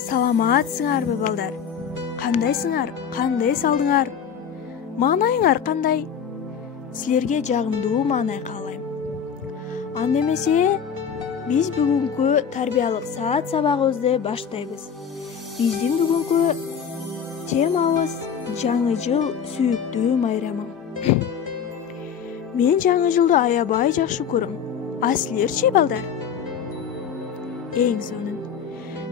Саламатсыңарбы балдар? Кандайсыңар? Кандай салдыңар? Маанайыңар кандай? Силерге жагымдуу маанай каалайм. Анда эмесе биз бүгүнкү тарбиялык саат сабагыбызды баштайбыз. Биздин бүгүнкү темабыз жаңы жыл сүйүктүү майрамың. Мен жаңы жылды аябай жакшы көрөм. А силерчи балдар? Эң сонун.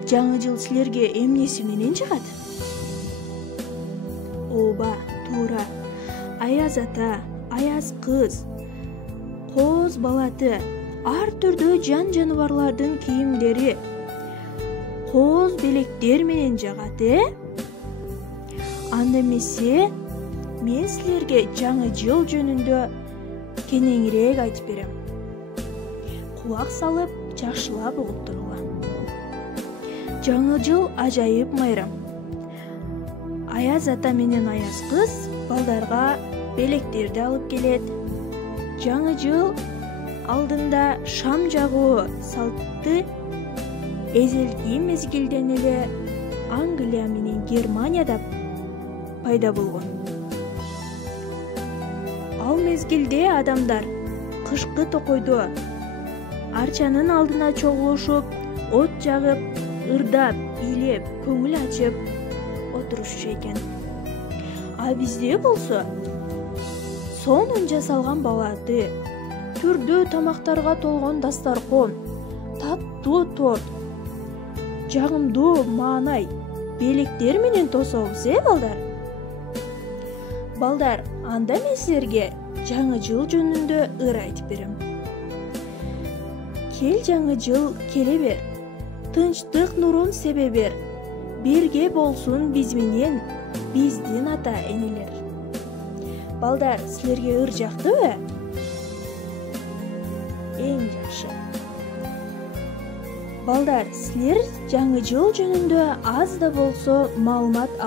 Жаңы жыл силерге эмнеси менен жагат? Ооба, туура. Аяз ата, аяз кыз, кооз балаты, ар түрдүү жан-жаныбарлардын кийимдери, кооз белектер менен жагат, Анда эмесе мен силерге жаңы жыл жөнүндө кенеңирээк айтып берем. Кулак салып, жакшылап угуп туруңар. Жаңы жыл ажайып майрам. Аяз ата менен аяз кыз балдарга белектерди алып келет. Жаңы жыл алдында шам жагуу салты эзелги мезгилден эле Англия менен Германияда пайда болгон. Ал мезгилде адамдар кышкы токойдо арчанын алдына чогулушуп, от жагып, ырдап, бийлеп, көңүл ачып отурушчу экен. А бизде болсо сонун жасалган балаты, түрдүү тамактарга толгон дастаркон, таттуу торт, жагымдуу маанай, белектер менен тособуз, балдар? Балдар, анда мен силерге жаңы жыл жөнүндө ыр айтып берем. Кел жаңы жыл келе бер, тынчтык нурун себе бер, бирге болсун биз менен биздин ата энелер. Балдар, силерге ыр жактыбы? Эң жакшы. Балдар, силер жаңы жыл жөнүндө аз да болсо маалымат